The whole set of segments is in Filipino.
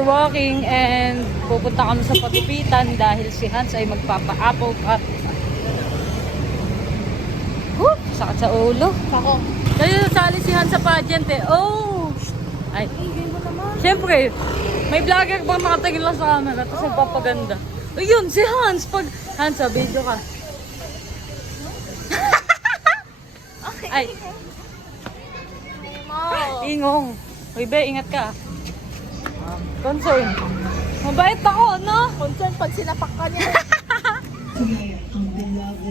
We're walking and pupunta kami sa pagupitan dahil si Hans ay magpapa-apple cut. Woo! Sakit sa ulo. Ako. Kaya nasali si Hans sa pageant eh. Oh! Ay. Siyempre, may vlogger bang nakatingin lang sa camera tapos nagpapaganda. Ayun, si Hans. Hans, video ka. Okay. Ay. Ingong. Uy, be, ingat ka. Concern. Mabait ako, no? Concern pag sinapak ka niya.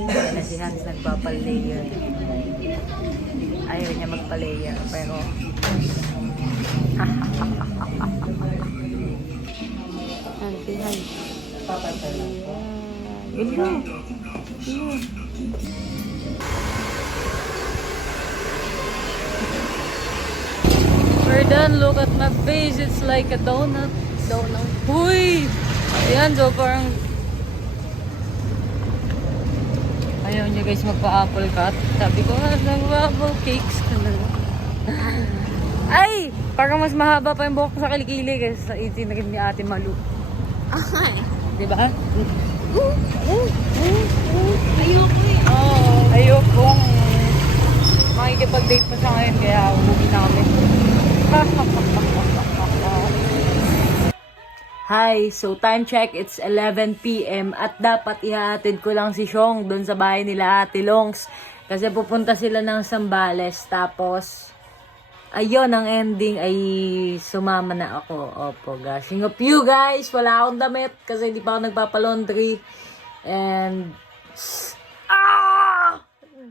Na si Hans nagpapalayer. Ayaw niya magpalayer, pero... Hans, si Hans. We're done. Look at my face. It's like a donut. Donut. Uy! Ayan, so parang... Ayaw niya guys magpa-apple cut. Sabi ko, nag-apple cakes ka na lang. Ay! Parang mas mahaba pa yung buhok ko sa kilikili kasi sa itinagin ni Ate Malu. Ay. Diba? Ayoko eh. Oo. Ayokong makikipag-date pa siya ngayon kaya umuwi na kami. Hi, so time check, it's 11 PM at dapat ihahatid ko lang si Xiong doon sa bahay nila Ate Longs kasi pupunta sila ng Zambales tapos ayun, ang ending ay sumama na ako. Opo, gushing of you guys, wala akong damit kasi hindi pa ako nagpapalaundry and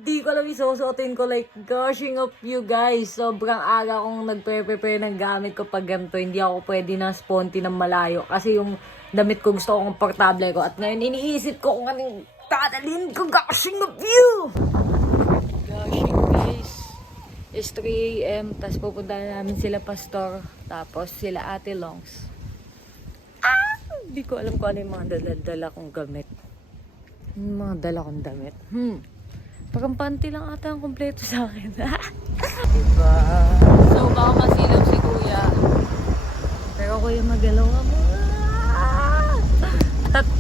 di ko alam isusuotin ko, like, gushing of you guys. Sobrang aga kong nagpe-prepare ng gamit ko pag ganito. Hindi ako pwede na sponty ng malayo. Kasi yung damit ko gusto ko komportable ko. At ngayon iniisip ko kung anong dadalhin ko. Gushing of you! Gushing guys. It's 3 AM. Tapos pupunta na namin sila Pastor. Tapos sila Ate Longs. Hindi ko alam kung ano yung mga dala kong gamit. Yung mga dala kong damit. Parang panty lang ata ang kompleto sa akin. Diba? So, baka masilaw si Kuya. Pero Kuya, magalaw ka mo.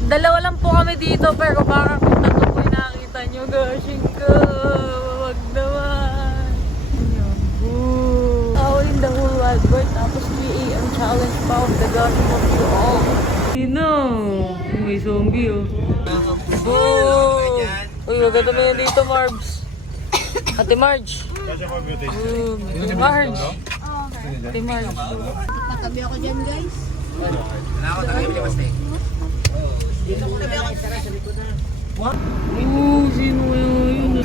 Dalawa lang po kami dito, pero parang kung tatlo po yung nakakita nyo, gushing ko. Wag naman. All in the whole wide world. Tapos 3 AM challenge pa of the gushing of you all. Sino? May zombie oh. Oh! Uy, wag ka yan dito, Marbs. Ate Marge. Ate Marge. Ate Marge. Natabi ako dyan, guys. Sino yun?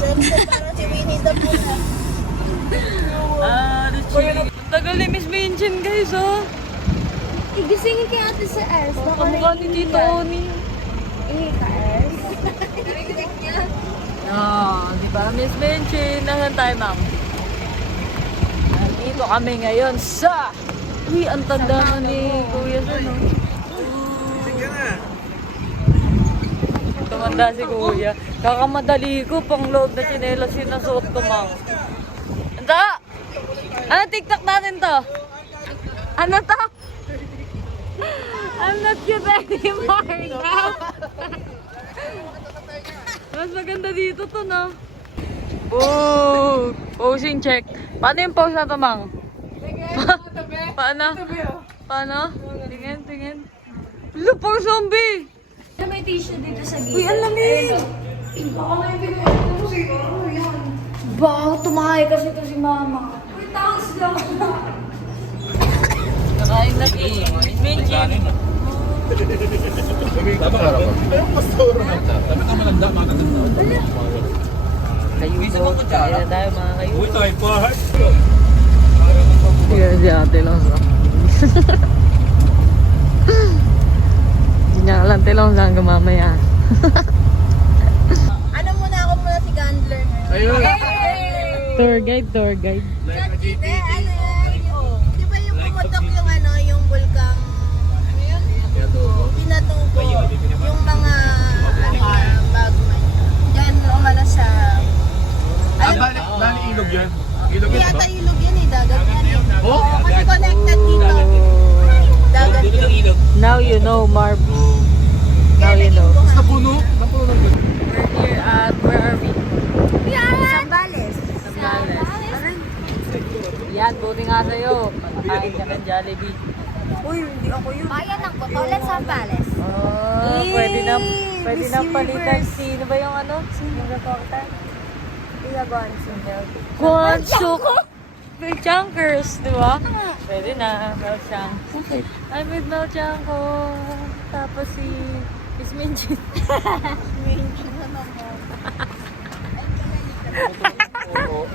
Siyempre, parang si Winnie the Pooh. Tagal ni Miss Minchin, guys, oh. Igisingin kay ate sa Ers. Kamukha ni Tito Oni. Ka Ers. Di ba, Miss Minchin? Nasaan tayo, ma'am? Nandito kami ngayon sa... Uy, ang tanda na ni Kuya sa, no? Sige na. Tumanda si Kuya. Kakamadali ko, pang load na tsinelas yung nasuot ko, ma'am. Anta! Ano TikTok natin to? Ano to? I'm not cute anymore now. Mas maganda dito to, no? Oh, posing check. Paano yung pose na to, Mang? Paano? Paano? Tingin. Lupang zombie! May tissue dito sa gilid. Uy, ang lamig! Baka tumahay kasi to si Mama. Uy, thanks lang. Nakain na Minjin. Dapat araw ko. Pero pastor na. Dapat ang malanda, mga katanda. Kayo po. Kaya na tayo mga kayo. Uy, tayo pa. Kaya si ate lang sa. Hindi niya kalante lang sa hanggang mamaya. Ano muna ako muna si Gandler. Ayun. Tour guide. Hindi, ano yun? Di ba yung pumutok yung ano, yung bulkang... Ano yun? Pinatubo. Yung mga... bagman. Diyan, umano sa... Bali ilog yan. Ilog yan, Yata diba? ilog yan eh, Now you know, Marv. Now you know. Napuno ng ganun. We're here at, where are we? Sambales. Sambales. Yan, buti nga sa'yo. Pagkain ka ng Jollibee. Uy, hindi ako yun. Bayan ng Botolan, Sambales. Oh, pwede na Miss palitan. Universe. Sino ba yung ano? Sino yung reporter? Iya, Gonzo. Gonzo! Milk Chunkers, di ba? Pwede na, Milk Chunk. I'm with Milk Chunko. Tapos si Miss Minjin. Mention na naman. So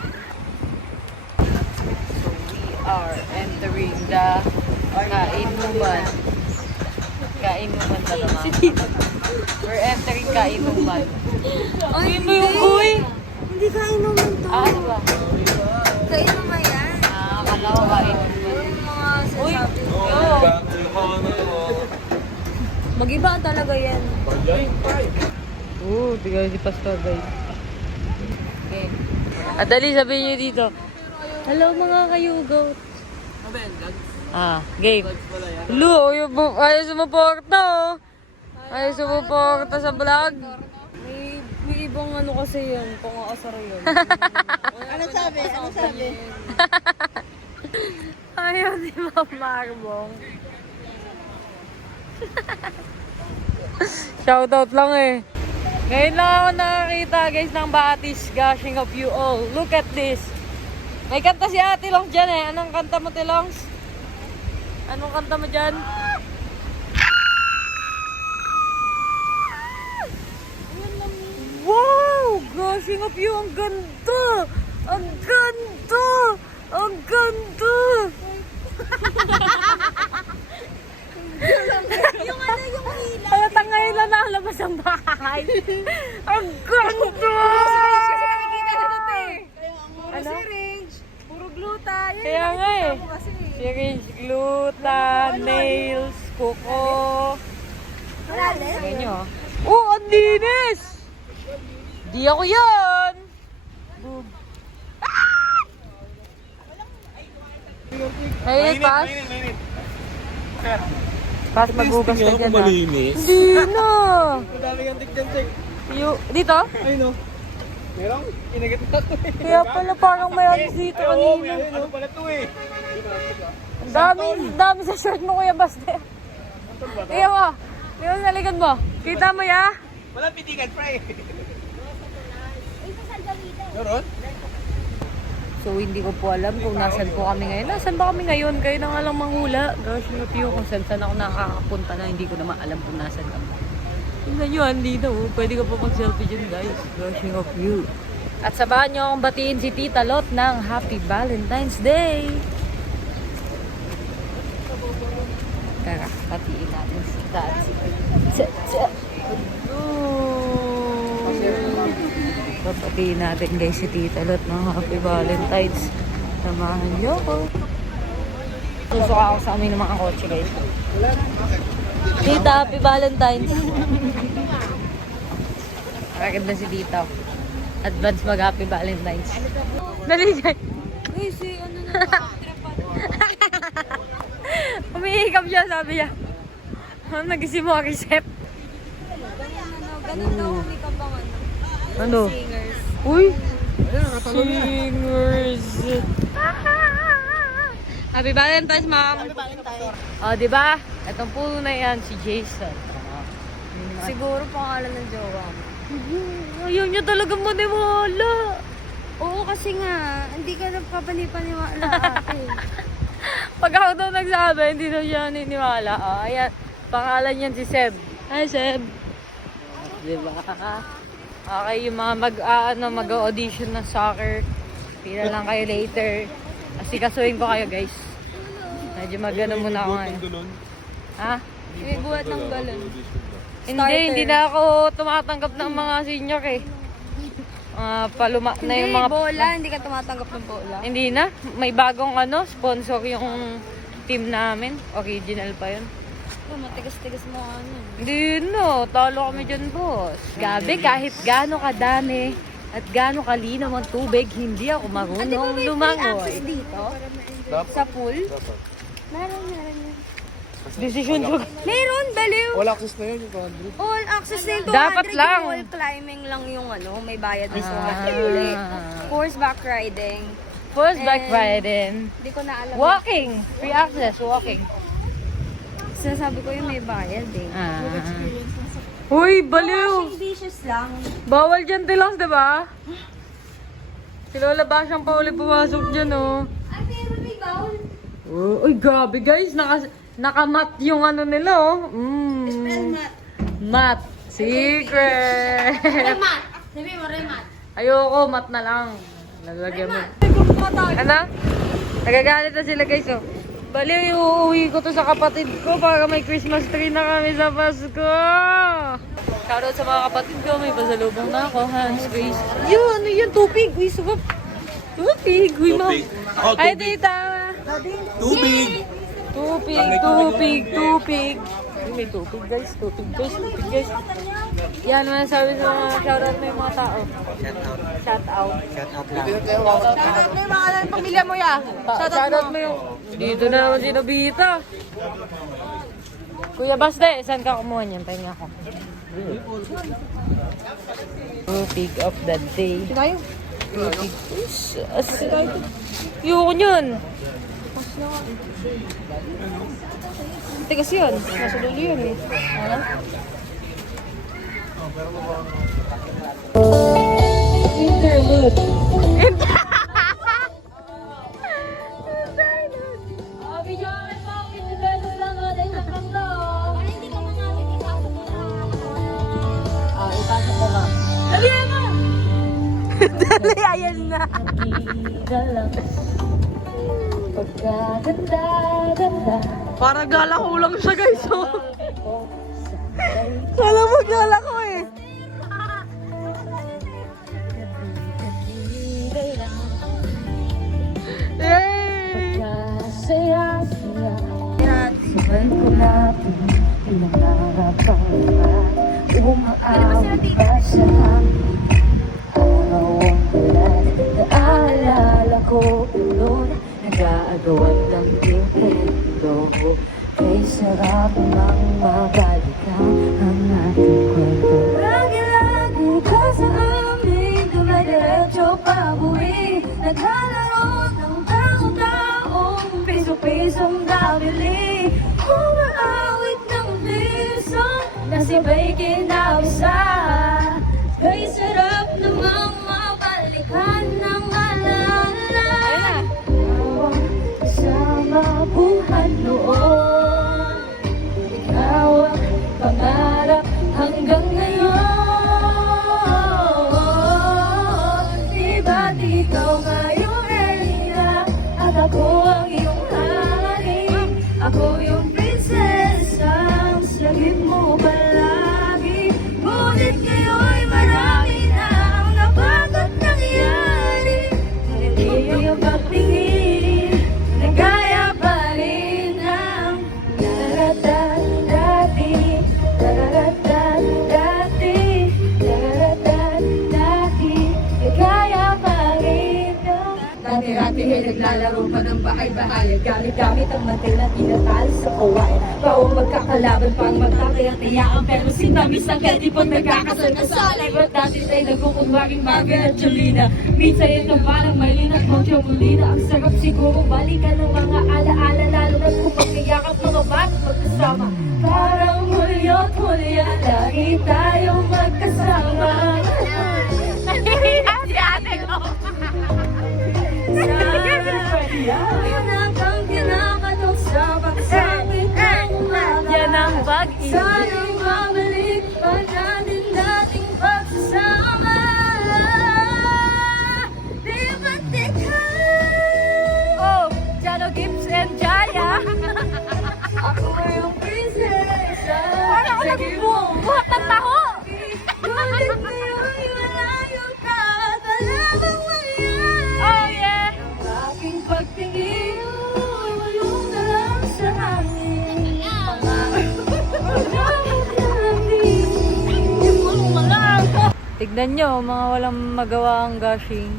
we are entering the Kainuman. Kainuman na naman. We're entering Kainuman. Ay, mo yung boy! Hindi kainuman to. Ah, ano ba? Kainuman yan. Ah, akala ko Kainuman. Yung mga Uy! sinasabi. Yo! Mag-iba talaga yan. Tignan si Pastor guys. Okay. At dali, sabihin nyo dito. Hello mga kayugaw. Game. Hello, ayaw sumuporta oh. Ayaw sumuporta sa vlog. May ibang ano kasi yan. Pang-aasar yun. Ano sabi? Ano sabi? Ayaw si Ma'am Marbong. Shoutout lang eh. Ngayon lang ako nakakita guys ng Batis gushing of you all. Look at this. May kanta si Ate Longs dyan eh. Anong kanta mo, Tilongs? Anong kanta mo dyan? Wow! Gushing of you! Ang ganda! Ang ganda! Ang ganda! Yung ano, yung hila. Halatang ngayon lang nakalabas ang bahay. Ang ganda! Kasi nakikita na dito eh. Ano? Syringe. Puro gluta. Yan, Kaya nga eh. nakikita mo kasi. Syringe, gluta, nails, kuko. Malalim. Tingnan nyo. Oh, ang linis! Di ako yan! Boom. Mainit, Pas? Pas, maghugas ka dyan, ha? Malinis. Hindi na! Madami kang tig-tig. Dito? Ay no. Merong inagat na to eh. Kaya pala parang may ano dito kanina. Ano pala to eh? Ang dami sa shirt mo, Kuya Baste. Kaya mo, yung naligad mo. Kita mo ya? Walang pitikan, pre. Meron? So, hindi ko po alam kung nasan po kami ngayon. Nasan ba kami ngayon? Kayo na nga lang manghula. Gosh, yung view kung saan ako nakakapunta na hindi ko naman alam kung nasan kami. Tingnan nyo, hindi na oh. Pwede ka po mag-selfie dyan, guys. Gushing of you. At sabahan nyo akong batiin si Tita Lot ng Happy Valentine's Day. Tara, batiin natin si Tita. Babatiin natin guys si Tita Lot ng Happy Valentine's. Samahan nyo ko. Susuka ako sa amin ng mga kotse guys. Tita, Happy Valentine's. Rakit na si Tita. Advance mag Happy Valentine's. Dali dyan. Uy, si ano na. Umihikap siya, sabi niya. Nag-isip mo ang recept. Ganun na umikap ang ano. Ano? Singers. Uy! Ayun, nakatalon na. Singers! Happy Valentine's, ma'am! Oh, di ba? Itong puno na yan, si Jason. Siguro pangalan ng jowa mo. Ayaw niya talaga maniwala. Oo, kasi nga, hindi ka nagpapaniwala ate. Pag ako daw nagsabi, hindi daw siya naniniwala. Oh, ayan, pangalan niyan si Seb. Hi, Seb. Di ba? Okay, yung mga mag-audition ng soccer. Pila lang kayo later. Kasi kasuhin ko kayo, guys. Medyo mag-ano muna ako ngayon. Ha? May buhat ng balon. Hindi na ako tumatanggap ng mga senior eh. Paluma na yung mga... bola, hindi ka tumatanggap ng bola. Hindi na. May bagong sponsor yung team namin. Original pa yun. Oh, matigas-tigas mo ano. Hindi no. Talo kami dyan, boss. Gabi, kahit gaano kadami at gaano kalinaw ang tubig, hindi ako marunong lumangoy. Access dito? Dapat. Sa pool? Dapat. Meron yan. Desisyon ko. Meron, baliw. All access na yun, yung 200. All access na yung 200. Dapat lang. Yung wall climbing lang yung ano, may bayad na 200. Horseback riding. First bike And- riding. Hindi ko na alam. Walking. Free access, walking. Sinasabi ko yung may bayad eh. Uy, baliw! Dishes lang. Bawal dyan tilas, diba? Si Lola ba siyang pauli pumasok dyan, oh. Ay, meron may bawal. Oh, uy, grabe guys. Nakamat yung ano nila, oh. Spell mat. Mat. Secret. Remat. Sabi mo, remat. Ayoko, mat na lang. Lalagyan mo. Ano? Nagagalit na sila guys, oh. Bali, uuwi ko to sa kapatid ko para may Christmas tree na kami sa Pasko. Shoutout sa mga kapatid ko, may pasalubong na ako, hands raised. Yun, ano yun, tubig. Uy, subap. Tubig, uy, ma'am. Tubig. Ako, Ay, tubig. tita. Tubig! Tubig. Uy, may tubig guys, tubig guys. Yan, masasabi sa mga shoutout mo yung mga tao. Shout out. Pamilya mo ya. Shoutout mo yung... Dito na naman si Nobita. Kuya Basde, saan ka kumuha niyan? Tingnan ako. Tubig of the day. Sinayo. Tubig. Ayoko niyan. Tigas yun. Nasa dulo yun eh. Interlude. Dali, ayan na. Para gala ko lang siya guys. Kala mo gala ko eh. Yay! Naalala ko noon, nag-aagawan ng Nintendo. Kay sarap mang mabalikan ang ating kwento. Lagi-lagi ka sa amin, dumadiretso pa buwi. Naglalaro ng tao-taong piso-pisong nabili. Umaawit ng piso, nasibay kinawisa. Kay sarap namang mabalikan ng alala. Kasama buhat noon, ikaw ang pangarap hanggang ngayon. Diba't ikaw ngayong reyna, at ako ang iyong hari. Ako yung prinsesang sagip mo palagi. Ngunit ngayon'y marami na ang nabagot nangyari. Hindi yung pagtingin, nagkaya pa rin ang daratan dati, daratan dati, daratan dati, nagkaya pa rin ang dati-dati ay naglalaro pa ng bahay-bahay. Gamit-gamit ang mantel na tinatalo sa kawain. Paong magkakalaban pang magkakaya-tayaan. Pero sinamis ang kadi pag nagkakasal-kasal. Iba't dati ay nagkukumbaring Margaret at Jolina. Minsan ito parang Maylin at Mojo Molina. Ang sarap siguro balikan ng mga alaala. Lalo na kung pagkayakap mga bata magkasama. Parang hulyo't hulya, lagi tayong magkasama. Si ate ko. Anak ang kinakatok sa pagsapit ng umaga. Yan ang pag-ibig. Sana'y mabalik pa natin dating pagsasama. Di ba't ikaw? Oh, Jano Gibbs and Jaya. Ako yung prinsesa. Parang ako nagbubuhat ng taho. Ngunit ngayon'y malayo ka at wala bang mangyari. Oh, yeah. Aking pagtingin, walong na lang sa hangin. Tignan nyo, mga walang magawa ang gushing.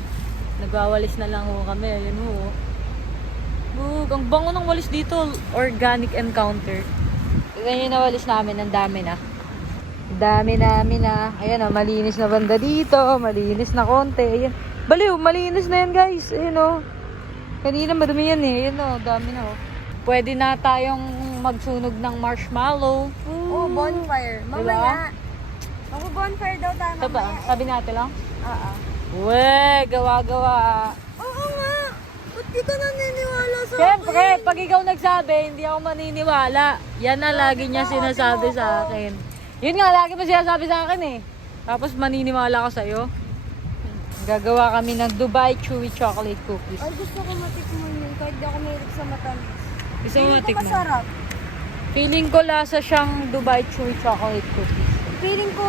Nagwawalis na lang ho kami. Ayan ho. Bug, ang bango ng walis dito. Organic Encounter. Tignan yung nawalis namin. Ang dami na. Dami namin na. Ayan o, malinis na banda dito. Malinis na konti. Ayan. Baliw, malinis na yan guys. Ayan o. Kanina madumi yan eh. Ayan o, dami na o. Pwede na tayong magsunog ng marshmallow. Oh, bonfire. Mamaya. Mag-bonfire daw tayo Ito ba? mamaya. Sabi natin lang? Oo. Weh, gawa-gawa. Oo nga. Ba't di ka naniniwala sa Siyempre, pag ikaw nagsabi, hindi ako maniniwala. Yan na lagi niya sinasabi sa akin. Yun nga, lagi mo sinasabi sa akin eh. Tapos maniniwala ko sa'yo. Gagawa kami ng Dubai Chewy Chocolate Cookies. Ay, gusto ko matikman yun kahit di ako mahilig sa matamis. Gusto mo Feeling ko matikman? masarap. Feeling ko lasa siyang Dubai Chewy Chocolate Cookies. Feeling ko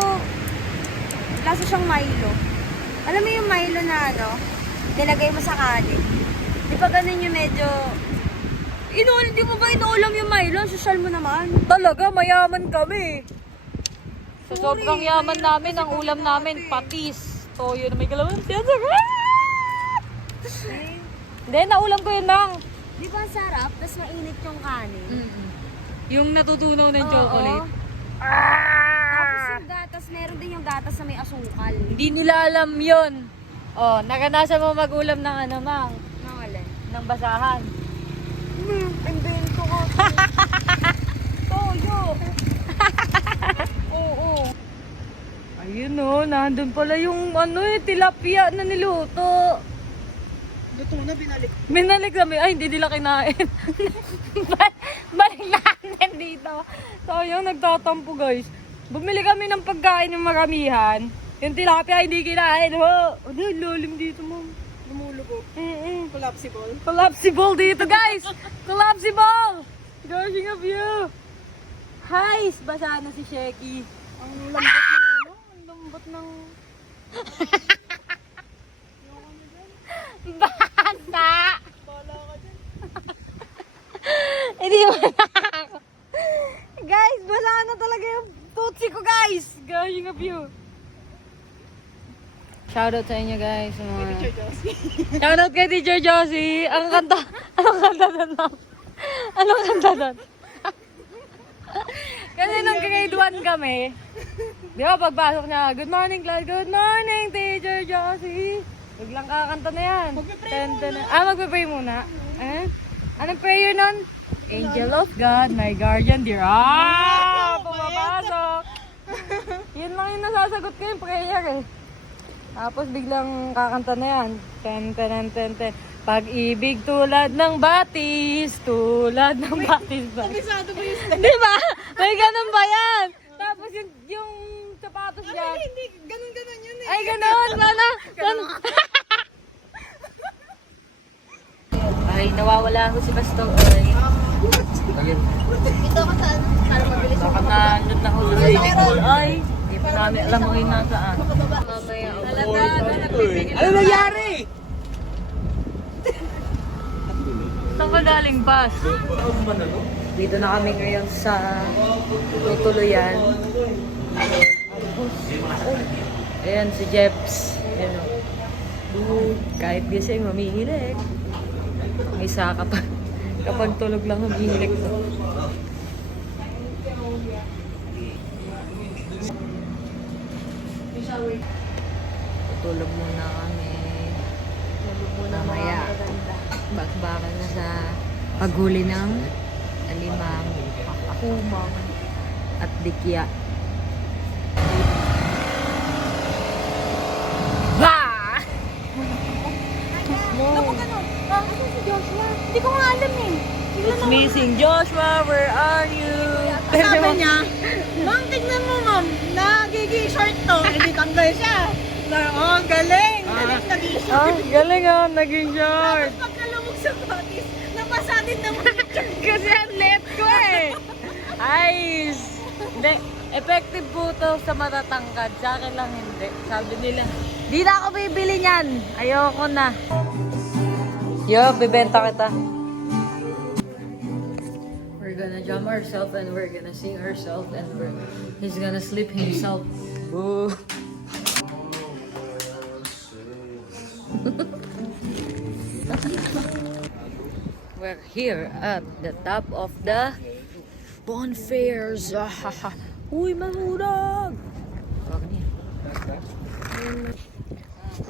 lasa siyang Milo. Alam mo yung Milo na ano, nilagay mo sa kanin. Di ba ganun yung medyo... Di mo ba inuulam yung Milo? Ang social mo naman. Talaga, mayaman kami. So, Sorry, sobrang yaman namin, ang ulam namin, patis. Toyo na may kalaman. Hindi, naulam ko yun lang. Di ba ang sarap? Tapos mainit yung kanin. Yung natutunaw ng Oo. chocolate. Tapos yung gatas, meron din yung gatas na may asukal. Hindi nila alam yun. Oh, naranasan mo mag-ulam ng ano, mang, Nangalan. ng basahan. Invento ko. Toyo. Oo. Ayun oh, nandun pala yung ano eh, tilapia na niluto. Ito na, binalik. Binalik kami, ay hindi nila kinain. Balik natin dito. So yun, nagtatampo guys. Bumili kami ng pagkain ng maramihan. Yung tilapia hindi kinain. Ho! Ano, lalim dito mo. Lumulubog. Collapsible. Collapsible dito guys! Collapsible! Gushing of you! Hi! Basa na si Sheki. Ang lambot ng ano? Ang lambot ng... Basa! Bala ka dyan. Hindi mo na ako. Guys, basa na talaga yung tutsi ko guys! Gushing of you! Shoutout sa inyo guys. Sa mga... Teacher Josie. Shoutout kay Teacher Josie. Ang kanta. Anong kanta doon, ma'am? Anong kanta doon? Kasi nung grade 1 kami, di ba pagpasok niya, good morning class, good morning Teacher Josie. Biglang kakanta na yan. Magpe-pray muna. Eh? Anong prayer nun? Angel of God, my guardian dear. Pumapasok. Yun lang yung nasasagot ko yung prayer eh. Tapos biglang kakanta na yan. Ten, ten, ten, ten. Pag-ibig tulad ng batis. Tulad ng batis ba? Kabisado mo yung step. Di ba? May ganun ba yan? Tapos yung sapatos niya. Hindi, ganun-ganun yun eh. Ay, ganun. Sana. Ay, nawawala ko si Pastor. Ay, Dito ka saan? Para mabilis baka na andun na ulo. Ay, hindi pa namin alam mo rin nasaan. mamaya. Ano nangyari? Saan ka galing, Bas? Dito na kami ngayon sa tutuluyan. Ayan si Jeps. Ayan o. Kahit gising, humihilik. Isa kapag tulog lang humihilik to. Tutulog muna kami. Mamaya. Bakbakan na sa paghuli ng alimang, akumang, at dikya. Ba! Ano po ganun? Asan si Joshua? Hindi ko nga alam eh. It's missing Joshua, where are you? Sabi niya, ma'am, tignan mo ma'am, nagiging short to. Hindi tanggal siya. Oh, galing. Galing naging short. Galing naging short. Pagkalumog sa batis, napasa din naman. Kasi ang net ko eh. Ayos. Hindi, effective po to sa matatangkad. Sa akin lang hindi. Sabi nila, di na ako bibili niyan. Ayoko na. Yo, bibenta kita. We're gonna jump ourselves and we're gonna sing ourselves and he's gonna sleep himself. Boo. We're here at the top of the bonfires. Uy, mahurag!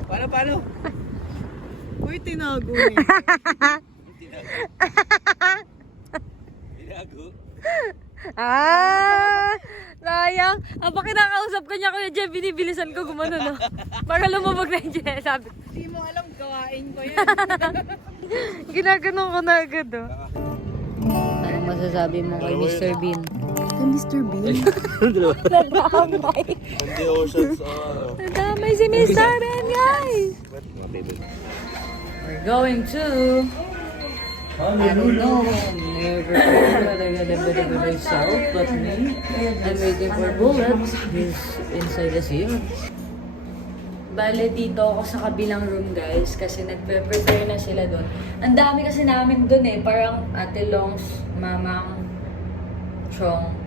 Paano? Uy, tinago niya. Sayang. Habang kinakausap ka niya, Kuya Jeff, binibilisan ko gumano, no? Para lumabag na yung Jeff. Sabi, Hindi mo alam, gawain ko yun. ginaganon ko na agad, oh. Anong masasabi mo kay Mr. Bean? Kay Mr. Bean? Nadamay. Hindi oceans, Nadamay si Mr. Bean, guys! We're going to... I don't know. Never myself, but me. I'm waiting for bullets. He's inside the sea. Bale, dito ako sa kabilang room, guys, kasi nagpe-prepare na sila doon. Ang dami kasi namin doon eh. Parang Ate Longs, Mamang, Chong,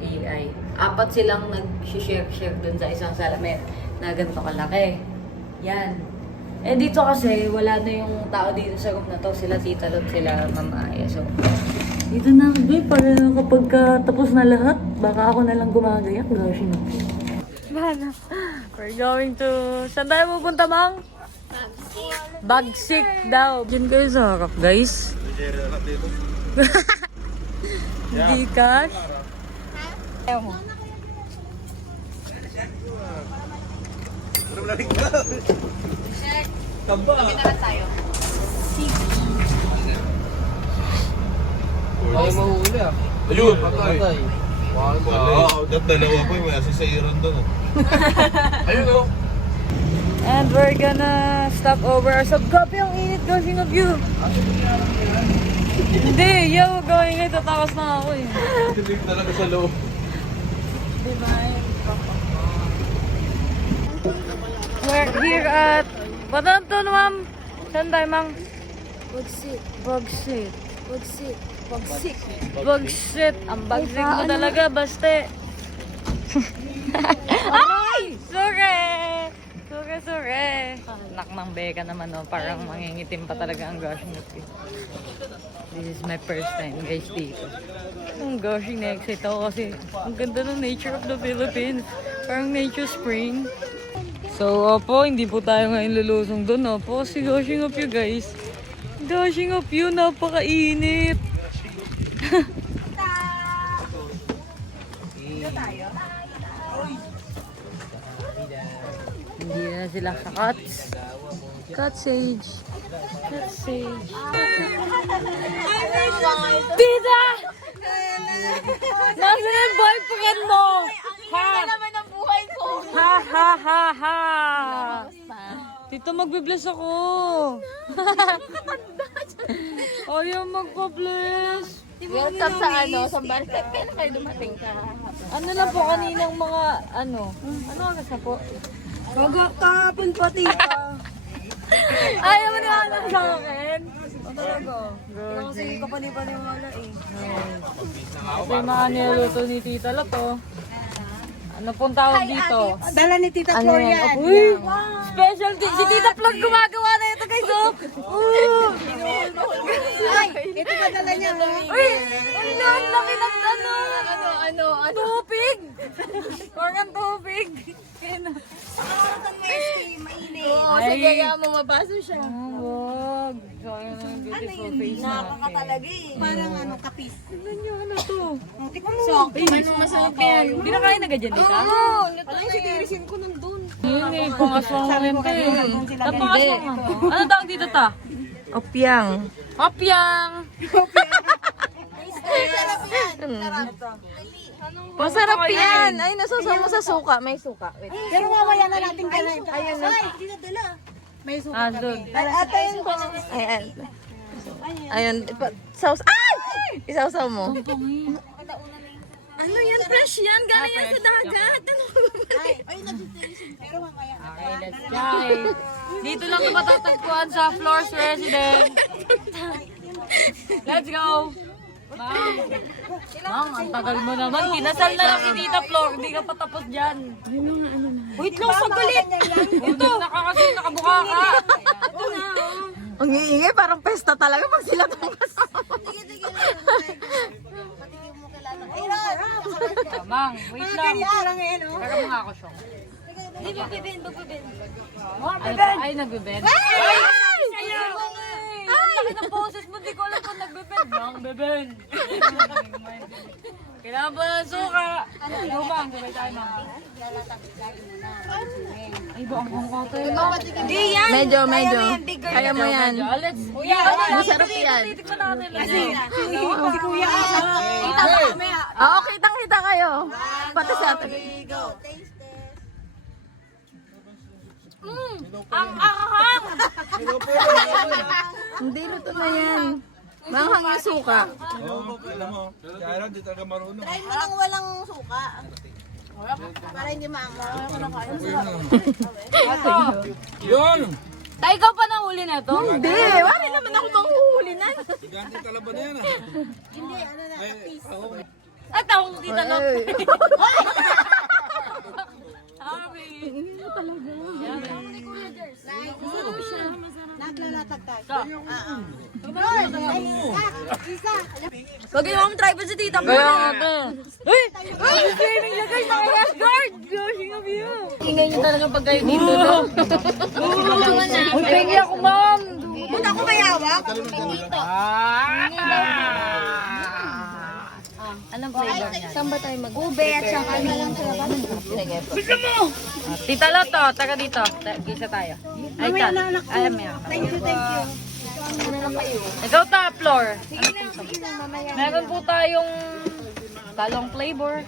AI. 4 silang nag-share doon sa isang salamin na ganito kalaki. Yan. Eh dito kasi, wala na yung tao dito sa room na to. Sila Tita Lot, sila Mama Aya. So, dito na ako, para kapag tapos na lahat, baka ako na lang gumagayak. Gosh, no. Bana. We're going to... Saan tayo pupunta, Mang? Bagsik daw. Diyan kayo sa harap, guys. Hindi cash. Ayaw mo. Ay, mahuli ah. Ayun! Patay. Oo, dalawa po yung may asasairan doon. Ayun oh. And we're gonna stop over. Grabe ang init, gushing of you. Hindi, yo, going ngayon, tatakas na ako eh. Tilig talaga sa loob. We're here at... Paano to, ma'am? Saan tayo, ma'am? Bagsit. Bagsit. Bagsit. Bagsik. Bagsit. Ang bagsik mo talaga, baste. Ay! Sure! Sure! Anak ng Beka naman, no? Parang mangingitim pa talaga ang gushing of you. This is my first time, guys, dito. Ang gushing, na-excite ako kasi ang ganda ng nature of the Philippines. Parang nature spring. So, opo, hindi po tayo ngayon lulusong doon, opo. Si gushing of you, guys. Gushing of you, napakainit. Hindi na sila sa cuts. Cut sage. Cut sage. Tita! Nasaan ang boyfriend mo? Ha? naman ang buhay ko. Ha ha ha ha! Tito, magbe-bless ako. Ayaw magpa-bless. Welcome sa sa Bartet. Kailan kayo dumating ka? Ano lang po kaninang mga ano? Ano oras na po? Kahapon pa, tita. Ayaw mo niwala sa akin. Talaga. Kasi ka panipaniwala eh. Ito yung mga niluto ni Tita Lot, oh. Ano pong tawag dito? Dala ni Tita Ano Flor yan? yan. Uy! Specialty! Si Tita Plug gumagawa na ito, guys, oh! Ay, ito ba dala niya, no? Uy! Ang laki ng ano? Tubig! Parang tubig! Nakakatan mo mainit. Oo, Ay. sige, kaya mo mabaso siya. Wag! Sayang na yung beautiful face Nakaka natin. talaga eh. Parang kapis. Tignan niyo, ano to? So, anong masarap yan? Hindi na kain agad yan, Tita? Oo, alam si tirisin ko nandun. Yun eh, pangaswang mo yan, te. Napakaswang mo. Ano tawag dito, ta? Opiang. Opyang! Sarap yan. Sarap. Masarap yan. Ay, nasusaw mo sa suka. May suka. Wait. Pero mamaya na natin kaya. Ayun na. Ay, hindi na dala. May suka. Ah, doon. Ate yun po. Ayan. Ayun. Saus. Ay! Isawsaw mo. Ano yan? Fresh yan. Galing yan sa dagat. Ano Ay, nag-tirisin. Pero mamaya. Okay, let's try. Dito lang matatagpuan sa Floor's Resident. Let's go! Ma'am, ang tagal mo naman. Kinasal na lang si Tita Flor. Hindi ka pa tapos dyan. Wait lang, sagalit. Ito. Kasi nakabuka ka. Ito na. O Ang iingay, parang pesta talaga pag sila itong kasama. Tigil lang. Patikin mo kilala. Ay, Rod! Mang, wait lang. Tara mga ako siya. Hindi, magbibend. Ay, nagbibend. Ay! Ay! Ang laki ng boses mo, di ko alam kung nagbibend. Mang, bibend. Kailangan ba ng suka? Ikaw bang, sabay tayo mang. Ay, buong ko tayo. Hindi yan. Medyo. Bigger. Kaya mo yan. Let's, yeah, Masarap yan. titikman natin. Si Kuya. Kita mo kami ha. Oo, kitang-kita kayo. Pati sa atin. Ang ahang! Hindi, luto na yan. Manghang yung suka. Oo, alam mo. Kaya di talaga marunong. Try mo lang walang suka. Para hindi maangal. Yun! Tay, ikaw pa nahuli na to? Hindi, wala naman ako manghuhuli na. Gigante talaban na yan ah. Hindi, ano na. At akong kita na. Naglalatag tayo. Huwag yung mong try pa si tita mo. Kaya nga. Uy! Uy! Swimming na guys! Naka-last guard! Gushing of you! Ingay niyo talaga pag kayo dito, no? Uy, pengi ako, ma'am! Punta ko mayawak. Anong flavor niya? Saan ba tayo mag-ube at saka ano lang sila ba? Tita Loto, taga dito. Gisa tayo. Ay, ka. Ay, may ako. Thank you. Ikaw ta, Floor. Meron po tayong talong flavor.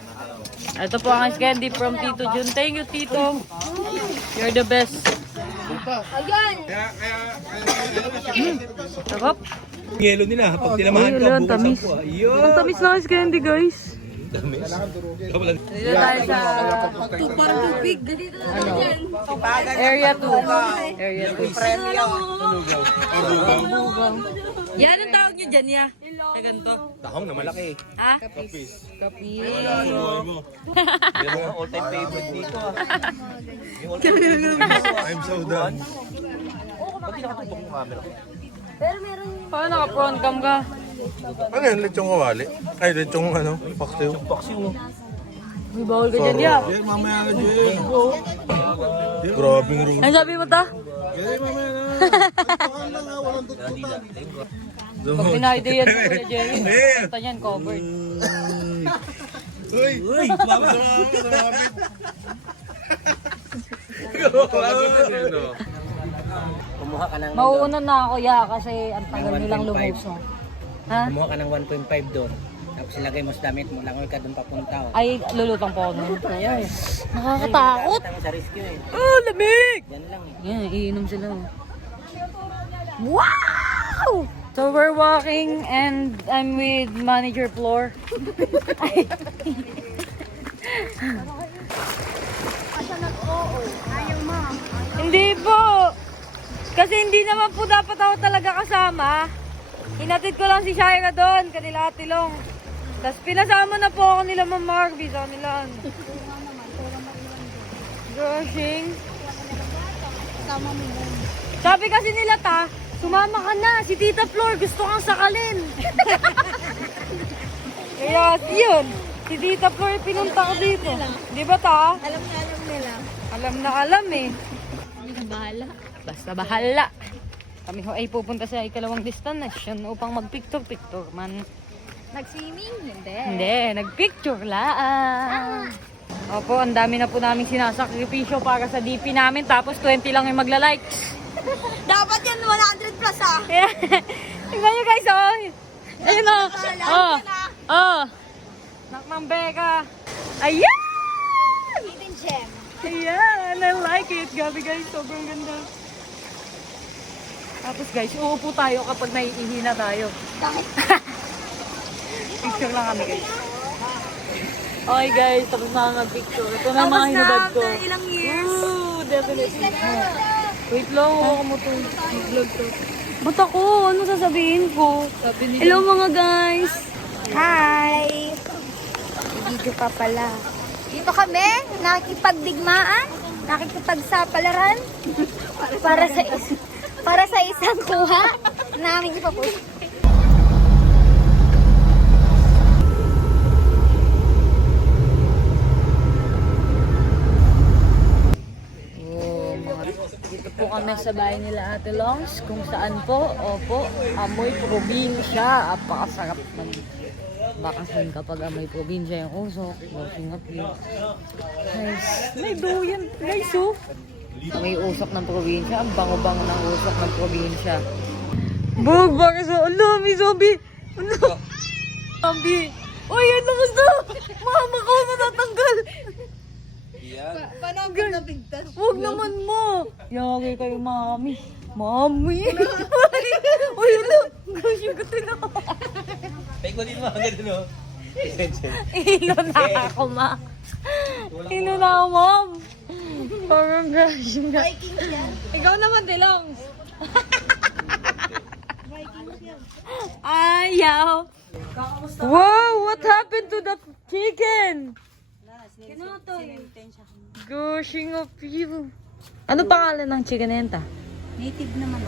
Ito po ang ice candy from Tito Jun. Thank you, Tito. You're the best. Sarap. Yelo nila, pag tinamahan ka, bukas tamis. ako. Ayun! Ang tamis na ice candy, guys. Tamis. Dito tayo sa Area 2. Area 2. Yan ang tawag nyo dyan, ya. Sa ganito. Tahong na malaki. Ha? Kapis. Yan ang all-time favorite dito ah. I'm so done. Ba't di nakatutok yung camera? Paano naka-front cam ka? Ano yan? Lechong kawali? Ay, lechong ano? Paksiw. Paksiw. Uy, bawal ka dyan, ya. Yan, mamaya na dyan. Grabing rules. Ano sabi mo ta? Yan, mamaya na. Pag pinahide yan sa Kuya Jerry, ito yan, covered. Uy! Uy! Kumuha ka ng Mauuna na ako, ya, kasi ang tagal nilang lumos, no? Ha? Kumuha ka ng 1.5 doon. Tapos ilagay mo sa damit mo, langoy ka doon papunta. Oh. Ay, lulutang po ako nun. Nakakatakot! Tama sa rescue eh. Oh, lamig! Yan lang eh. Yan, iinom sila. Wow! So we're walking and I'm with Manager Floor. Hindi po! Kasi hindi naman po dapat ako talaga kasama. Hinatid ko lang si Shaira doon, kanila Atilong. Tapos pinasama na po ako nila Ma'am Marby sa kanilaan. Goshing. Sabi kasi nila ta, sumama ka na, si Tita Flor gusto kang sakalin. Kaya yun, si Tita Flor pinunta ko dito. Di ba ta? Alam nila. Alam na alam eh. Basta bahala. Kami ho ay pupunta sa ikalawang destination upang magpicture-picture man. Nag-swimming? Hindi. Hindi, nagpicture lang. Opo, ang dami na po namin sinasakripisyo para sa DP namin tapos 20 lang yung magla-likes. Dapat yan 100 plus ah. Tingnan nyo guys, oh. Ayun o. Oh. Oh. Nakmang Beka. Ayan! Hidden gem. Ayan, I like it. Gabi guys, sobrang ganda. Tapos guys, uupo tayo kapag naiihina tayo. Picture lang kami guys. Okay guys, tapos na ang picture. Ito na yung mga hinubad ko. Ilang years? Ooh, definitely. Wait lang, huwag mo itong vlog to. Ba't ako? Ano sasabihin ko? Hello mga guys! Hi! Video ka pala. Dito kami, nakikipagdigmaan, nakikipagsapalaran para sa Saan kuha? Namin ipapost. Dito po kami sa bahay nila Ate Longs, kung saan po, opo, amoy probinsya. Apakasarap man bakasin kapag amoy probinsya yung usok. Washing up yun. Guys, may duyan. Guys, oh. Amoy usok ng probinsya. Ang bango-bango ng usok ng probinsya. Bug, baka sa ulo, may zombie. Ano? Zombie. Uy, ano gusto? Mama ko, matatanggal. Paano ang bigtas? Huwag naman mo. Yagi kayo, mami. Mami. Uy, ano? Gusto ko ito na. Peko din mo, ganun o. Ino na ako, ma. Ino na ako, mom. Parang gosh. Ikaw naman, Dilongs. Ayaw. Wow, what happened to the chicken? Gushing of you. Ano pangalan ng chicken enta? Native naman.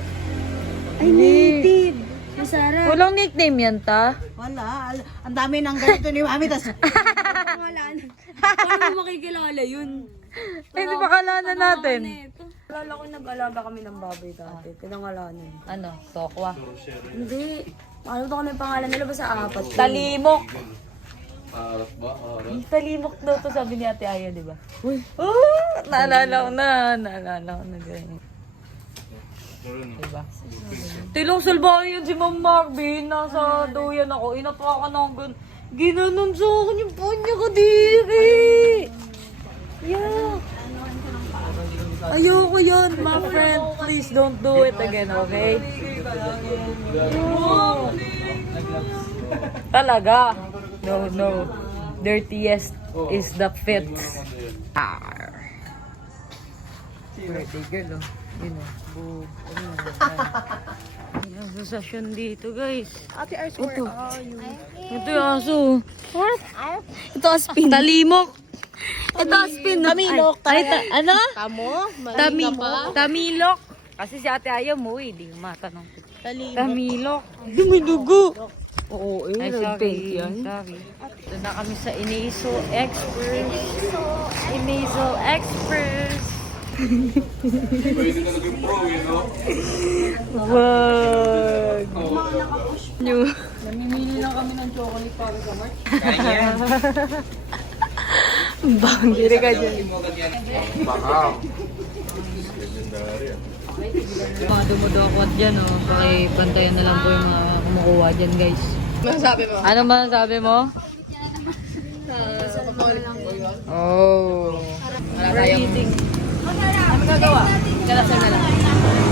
Ay, native. Masarap. Walang nickname yan, ta? Wala. Ang dami ng ganito ni Mami. Tas, Pangalan. Paano mo makikilala yun? Ay, di ba kalanan natin? Alala ko nag-alaga kami ng baboy dati. Pinangalanan. Ano? Tokwa? Hindi. Ano ba kami pangalan nila ba sa apat? Talimok. Harap ba? Harap. Talimok daw to sabi ni Ate Aya, di ba? Uy. Naalala ko na ganyan. Diba? Tilong salbahe yun si Ma'am Marvin. Nasa duyan ako. Inapakan ako. Ginanon sa akin yung punya ko diri. Yeah. Ayoko yun, my friend. Please don't do it again, okay? Talaga. No. Dirtiest is the fit. Birthday girl, oh. Yun, oh. May asosasyon dito, guys. Ate Ars, where are you? Ito yung aso. What? Ito aspin. Talimok. Ito aspin. Tamilok. Ano? Kamo? Tamilok. Kasi si Ate Aya mo, hindi matanong. Talimok. Tamilok. Dumidugo. Oo, Ay, sorry. Sorry. Ito na kami sa Iniso Express. Iniso Express. Pwede na naging pro, you know? Wag. Nyo. Namimili lang kami ng chocolate para sa March. Kaya yan. Banggiri ka dyan. Baka. Legendary ah. Mga dumudokwat dyan, oh. Pakibantayan na lang po yung mga kumukuha dyan, guys. Masasabi mo? Ano masasabi mo? Oh. Wala tayong... Ano gagawa? Kalasal na lang.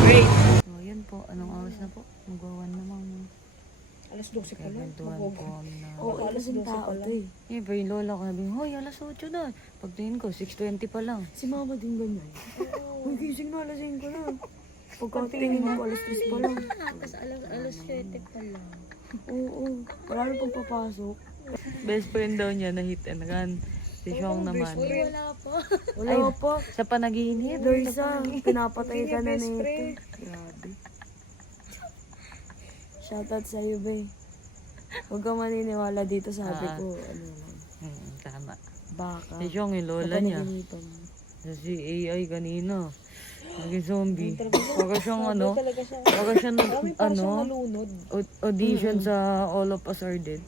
Great. So, yun po. Anong oras na po? Magawan namang... Alas 12 pa lang. Kwentuhan po kami na... Oo, alas yung tao to eh. Eh, pero yung lola ko nabing, hoy, alas 8 na. Pagtingin ko, 6:20 pa lang. Si mama din ganyan. Uy, gising na, alas 5 na. Pagkatingin mo, alas 3 pa lang. Tapos alas 7 pa lang. Oo, wala na pagpapasok. Best friend daw niya na hit and run. Si Sean naman. Wala pa. Wala pa. Sa panaginip. Loisa, pinapatay ka na nito. Grabe. Shoutout sa'yo, be. Huwag ka maniniwala dito, sabi ko. Ano lang. Tama. Baka. Si Sean, yung lola niya. Si AI kanina. Naging zombie. Baka siyang ano. Baka siyang audition sa All of Us Are Dead.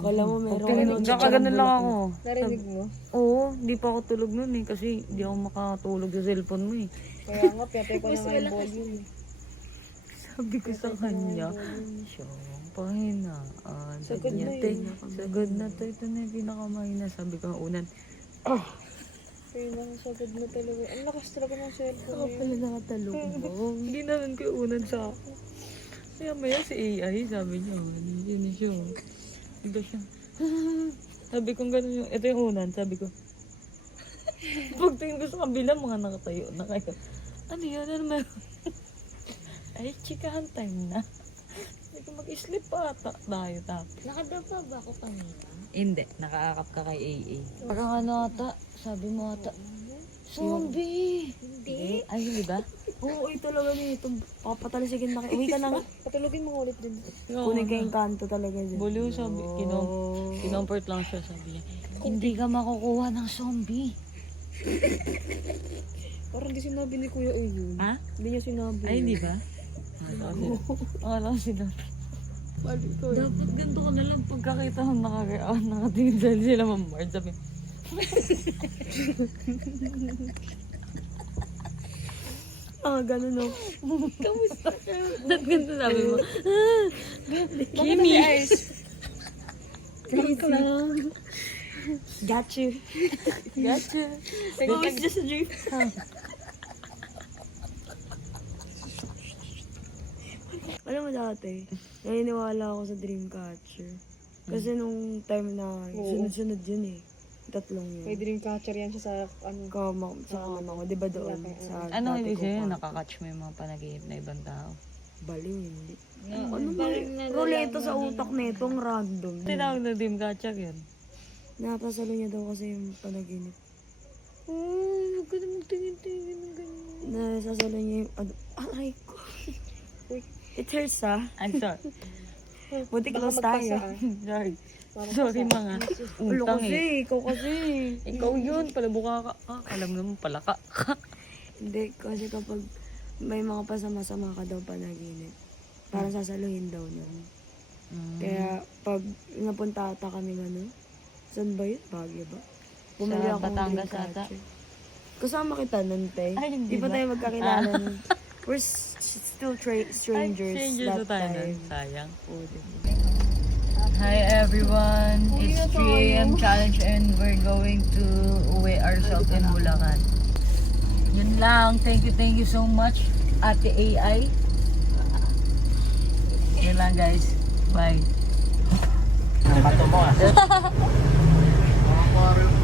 Kala mo meron Kakaganon lang ako. Narinig mo? Oo, hindi pa ako tulog nun eh. Kasi hindi ako makatulog sa cellphone mo eh. Kaya nga, piyatay ko na nga yung volume. Sabi ko sa kanya, Sean, pahinaan. Sabi niya, sagad na to. Ito na yung pinakamahina. Sabi ko, unan, Kaya nakasagad mo talaga. Ang lakas talaga ng cellphone. Ako pala nakatalog mo. hindi naman ko unan sa ako. Kaya maya si AI, sabi niya, yun siya. Diba siya? Sabi ko gano'n yung, ito yung unan, sabi ko. Pagtingin ko sa kabila, mga nakatayo na kayo. Ano yun? Ano meron? Ay, chikahan time na. Hindi ko mag-sleep pa ata. Tayo tapos. Nakadapa ba ako kanina? Hindi, nakaakap ka kay AA. Parang ano ata, sabi mo ata, zombie! Hindi. Ay, hindi ba? Oo, ay talaga nito. Papatalisigin na kayo. Uwi ka na nga. Patulogin mo ulit din. Kunin ka yung kanto talaga dyan. Baliw sabi, kinomfort lang siya sabi niya. Hindi ka makukuha ng zombie. Parang di sinabi ni Kuya yun. Ha? Hindi niya sinabi. Ay, hindi ba? Akala ko sinabi. Dapat ganito ka na lang pagkakita mo nakatingin sila mamard. Sabi, Ganun no. kamusta ka? Dapat ganito sabi mo. Kimi. Got you. Gotcha. Oh, it's just a dream. Alam mo dati, naniniwala ako sa Dreamcatcher. Kasi nung time na sunod-sunod yun eh. Tatlong yun. May dreamcatcher yan siya sa ano. Sa mama ko, di ba doon? Sa Ano dati ibig kong sabihin? kwarto. Nakakatch mo yung mga panaginip na ibang tao. Baliw, hindi. Ano ba? Ruleta sa utak nitong random. Tinawag na Dreamcatcher yun. Napasalo niya daw kasi yung panaginip. Huwag ka naman tingin-tingin ng ganyan. Nasasalo niya yung... Aray ko. It hurts I'm sorry. Buti close tayo. Sorry. Sorry mga Ulo utang kasi, eh. ikaw kasi. Ikaw yun, palabuka ka. Alam naman pala ka. Hindi, kasi kapag may mga pasama-sama ka daw panaginip, parang sasaluhin daw nun. Kaya pag napunta ata kami ano, saan ba yun? Baguio ba? Bumili Sa ako ng Batangas Dreamcatcher. Kasama kita nun, te. Ay, hindi Di pa ba? tayo magkakilala nun. We're still strangers Strangers na that tayo nun. time. Sayang. Oo, diba? Hi everyone, it's 3 AM challenge and we're going to uwi ourselves in Bulacan. Yun lang, thank you so much Ate AI. Yun lang guys, bye. Ang bato mo ah. Mga